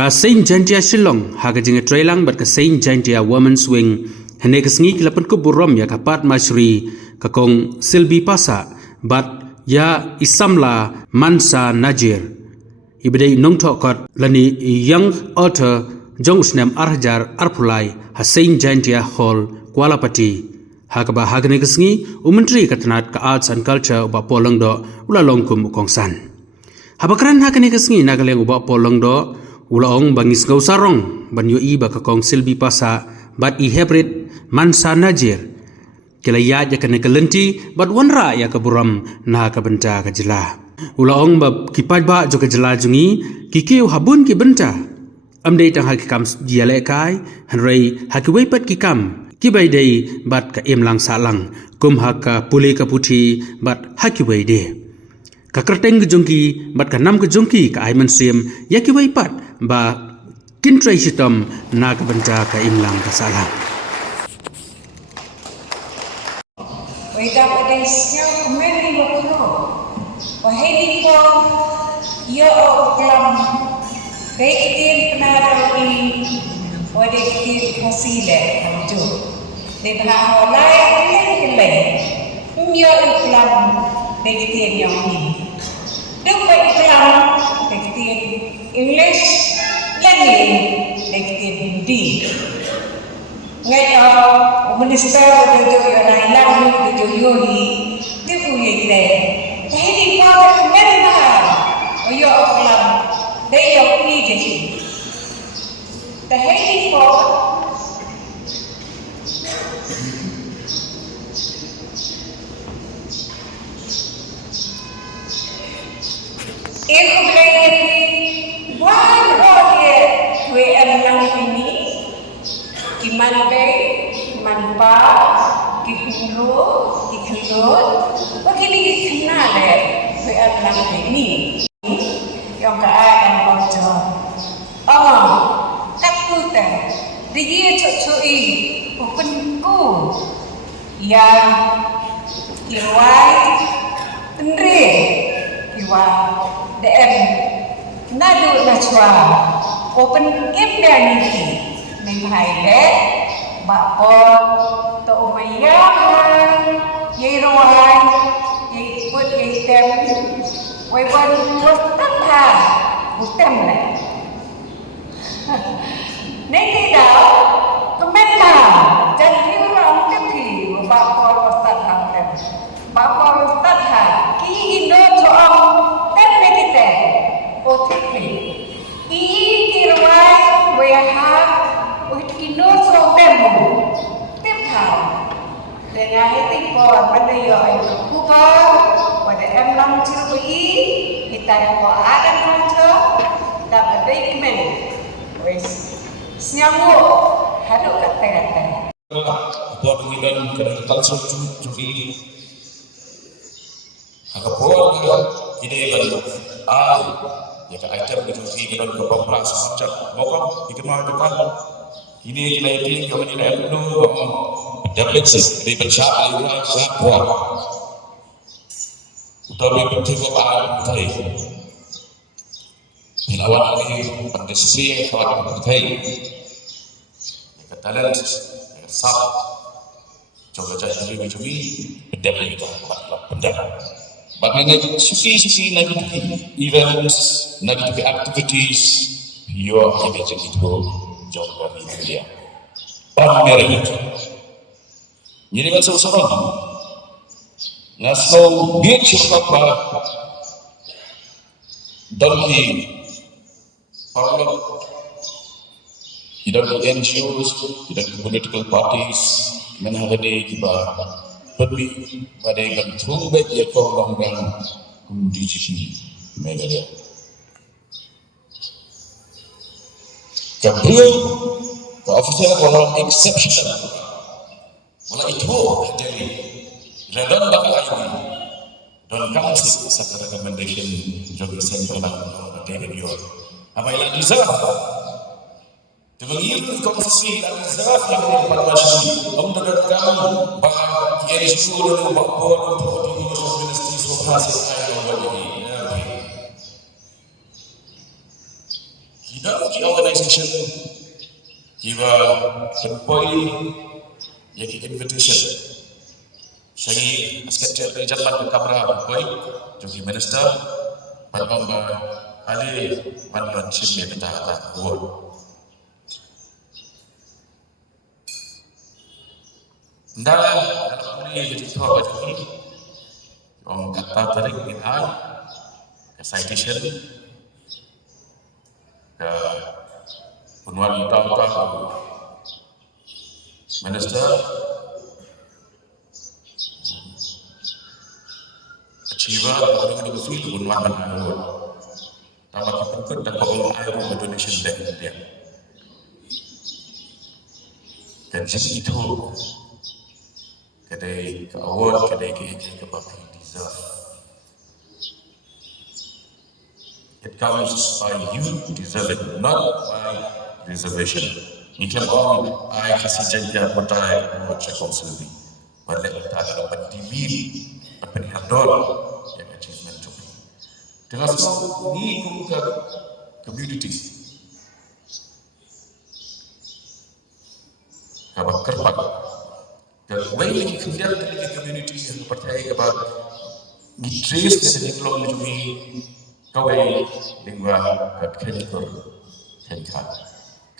ka Saint Jantia Shillong ha ka jinga trailang bat ka Saint Jantia Women's Wing hene ka sngi kilapan ko burom ya kapat masri ka kong Silbi Pasa bat ya Isamla Mansa Najir ibadai nong thokot lani young author jong usnem arhajar arpulai ha Saint Jantia Hall Kuala Pati ha ka ba ha ka ne ka sngi umentri katanat ka arts and culture ba polong do ulalong kum kongsan habakran ha ka ne ka sngi nagaleng ba polong do ulaong bangis gau sarong ban yo iba ka kong Silbi Pasa bat I hybrid Mansa Najir kila ya ja kane kalenti bat wanra ya ka buram na ka benta ka jela ulaong ba kipaj ba jo ka jela jungi kikiu habun ki benta amdei tang hal kam diale kai hanrei hakiwei pat ki kam ki bai dei bat ka emlang salang kum haka pule ka puthi bat hakiwei de ka kerteng ke jongki bat ka nam ke jongki ka ai mansiem ya ki wei pat ba kintrai sitam na ka benta ka imlang ka salah wei dapat desnya meni wakro wahai ko yo oklam kaitin penarawi wade kitin hasile anjo de bha olai kelai yo oklam kaitin yang ni duk oklam kaitin English language kaitin Hindi ngay minister de jo yo na lang de jo yo ni de pu ye de dai di pa ka men ma o yo oklam dai yo ni je chi dai di po ek blai wan ho ye we am lang ini Kimanbe, Manpa, Kikulo, begini kenal deh, beratlah ini, yang keadaan bocor. Oh, takut deh, dia cuci, bukanku, yang kiwai, tendre, kiwai, DM, nadu najwa, open game dan ini. Neng haile bapor to umayahan yai rohan yai put yai tem wai ban mustam ha mustam le neng tidak kemana jadi orang keti bapor mustam ha tem bapor mustam ha ki no choam tem ne kita othik I kirwai wai ha Kino so temo tiếp thảo để ngài tinh còn vấn đề ở khu ba và để em làm chưa có ý thì tại của Adam không chưa gặp ở đây mình với siamu hadu kata buat pengidan kadang cuci agak pol ide baru ya kan item cuci kita ke bawah semacam mokong dikenal dekat ini kita ini kami ini penuh dapat dari bersama dengan siapa utawi penting apa tadi lawan ini pendiskusi kawan tadi katakan sab coba jadi cumi dapat itu pendapat bagaimana suki lagi events lagi activities your image itu jauh dari dia. Pamer itu. Jadi kan seorang ngasau dia siapa dongki parliament tidak di NGOs tidak di political parties mana ada kiba perlu pada bentuk baik ya korang yang kondisi media. Gabriel, the officer walau exceptional, walau itu dari redon bakal ini, don kasih satu recommendation jogi center lah dari dia. Apa yang disah? Terlebih konfesi dan disah yang pada masih mendapat kamu bahwa dia disuruh dan bawa untuk diurus ministry sosial saya ini. Tidak mungkin association kiwa penpoi yaki invitation Syagi askep dari jalan ke kamera penpoi jogi minister padang ba ali pandan simbe kata buat ndala ini jadi tua baju orang kata tarik min ai ke citation ke penuan utama minister achiever orang yang betul penuan award tambah kepungkut dan orang air donation dari dia dan jadi itu kedai ke award kedai ke bapak deserve. It comes by you deserve it, not by reservation. Iklam orang I kasih janji kotai macam konsulti. Balik tak ada pendibil, penhadol yang achievement tu. Dengan semua ni kumka community. Kabak kerpak. Dan way lagi kemudian dari community yang percaya kepada ditrace dari kelompok jumi kawai lingua kekhidmatan khidmat.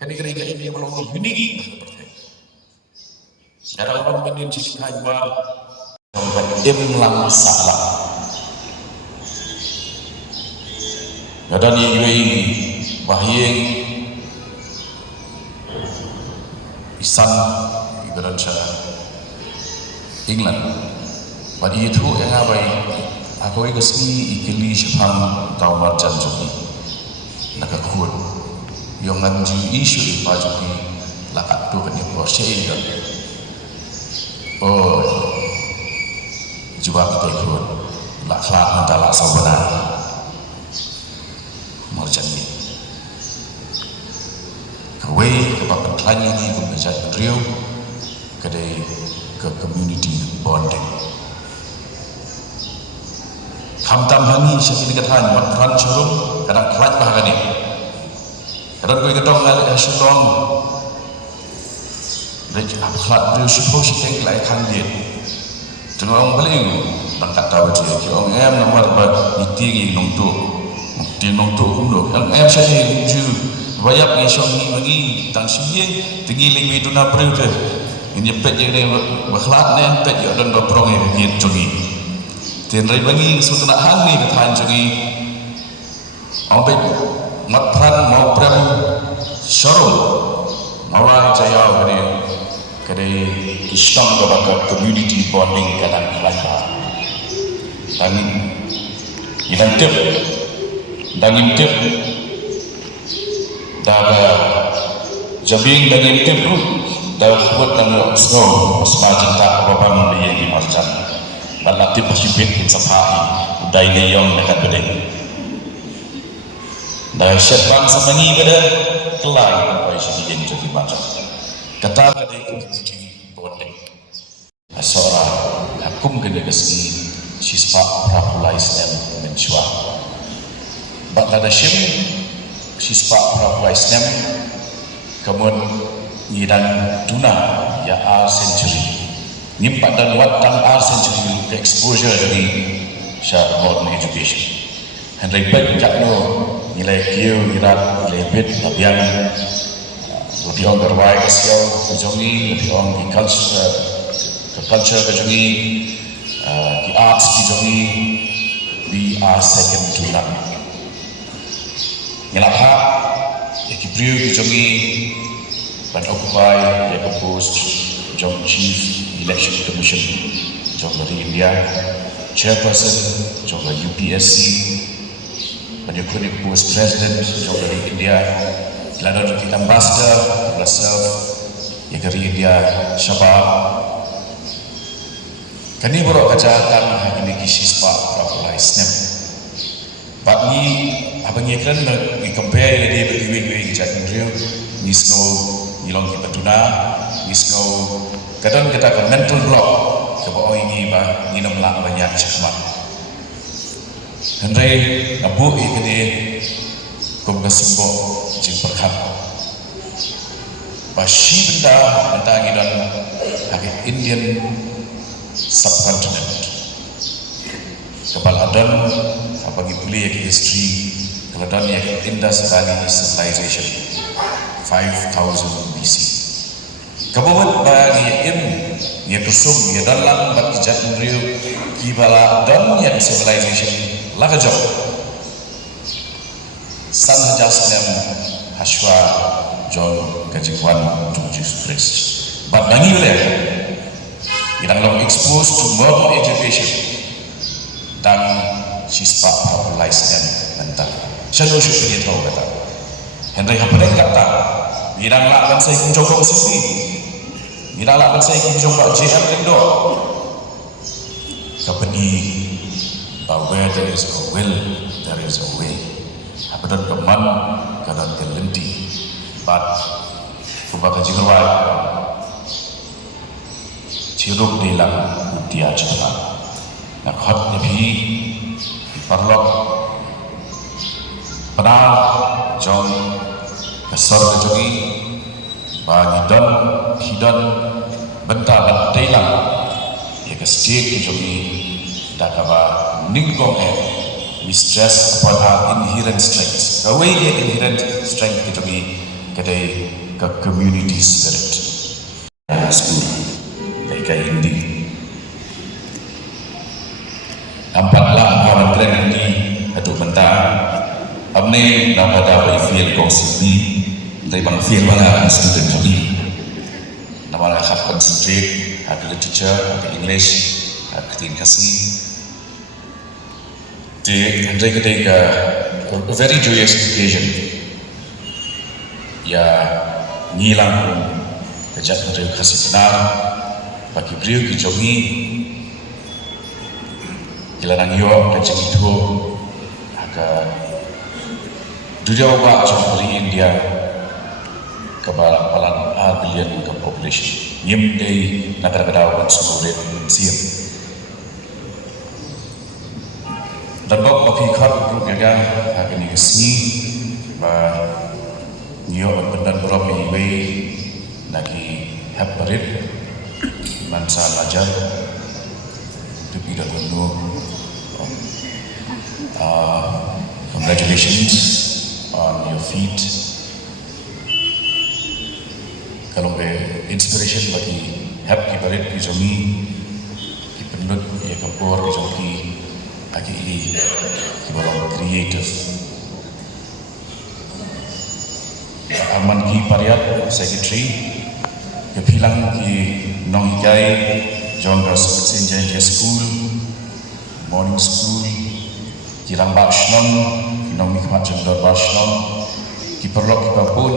Kini ini melalui unik percaya. Dalam orang menunjuk khidmat imlam salam. Dan ini bahagian isan Indonesia England. Bagi itu yang abai aku ini kesini ikili sepang tahu marjan jogi nak kuat. Yang nanti isu apa jogi lakat tu kan yang proses itu. Oh, jawab kita kuat. Laklat nanti lak sabaran marjan ni. Kau kebakan tanya ni kemudian beliau kedai ke community bonding. Hamtam hangi syakil katahan matran syurum kadang kelat bahagian ini. Kadang kau ketong ngalih syurong dan kelat beliau syukur syakil kelai kandir. Tengok orang balik dan kata baca orang em nomor beriti nongtu di nongtu kumdo. Yang em syakil ju bayap ngisong ni bagi tang siyeng tinggi lingwi tu na beriu deh. Ini pet yang ni berkelat ni pet yang dan berperang yang dia jogi. Dan rai bagi suatu nak hang ni katahan jogi. Ambil matran mau prem showroom mawai jaya kedai Islam kepada community bonding kadang kelaka. Dan intip dah jabing dan intip tu dah buat dengan semua semacam tak apa-apa dia di marjan. Dan nanti Pasifik Insapahi Udai Leyong dekat bedeng. Dan syaitan semangi pada kelai sampai sini yang jadi marjan. Kata pada community bonding. Seorang hakum kena kesini sispa prapulai Islam mencuat. Bangladesh sispa prapulai Islam kemudian dan tuna ya century nimpat dan watang century ke exposure dari syar modern education hendai baik jakno nilai kieu nirat nilai bet tabian lebih orang berwai kesiau kejongi lebih orang di culture kejongi di arts kejongi we are second to none nilapha ekibriu kejongi ban occupy ya post jom chief election commission jom dari India chairperson jom dari UPSC ban ikut post president jom dari India lalu dari ambassador serve ya dari India Shabab kini borok kejahatan ini kisah prapulai Islam but ni abang iklan we compare dia berdiri kejahatan real ni snow ilong kita tuna misno kadang kita ke mental block ke bawah ini bah minum lang banyak cakap Henry abu ini kum kesembo jin perkap Bashi benda gidan agak Indian subcontinent. Kepala dan bagi pulih yang history kalau dan yang Indus Valley civilization 5000 BC. Kemudian bagi yang kusum yang dalam bagi jatuh riu kibala dan yang civilization lagajok san hajasnem Hashwa John Kajikwan to Jesus Christ. But bangi boleh yang long exposed to modern education dan sispa popularize them mentah. Saya usah dia tahu kata. Henry Hampden kata, birang lah bangsa ikut jongkok sini, birang lah bangsa ikut jongkok JM Indo. Kapeni, but where there is a will, there is a way. Hampden keman, kadang kelenti, but kubah kajirawai, cirup dilang dia cakap. Nak hot nyepi parlok penal jong kesor kejogi bagi don hidan bentar dan telang ya kesjek kejogi dakaba ningkong mistress upon our inherent strengths kawe ya inherent strength kejogi kedai ke community spirit school kayak Hindi. Nampaklah kawan keren ini aduh mentah amne dapat dapat feel konsumsi dari bang feel mana student kami nama lah concentrate ada literature ada English ada kasih di andai ketika a very joyous occasion ya ngilang kejat dari kasih benar bagi beliau kijogi Ilarang yo kecil itu agak dunia ubah seperti India kebalan billion ke population yem day negara-negara orang semuanya Mesir dan bab pakikat juga agak negasi bah yo benar berapa iwe lagi haperit mansa lajar itu tidak penuh. Congratulations on your feet. Kalau be inspiration bagi happy barit ki jomi ki penut ya kapor ki joki agi ki barang creative. Aman ki pariat secretary ke bilang ki nong hikai John Russell Senjaya School morning school kirang Bashnon, kinong mikmat jendor Bashnon, kiperlok kipapun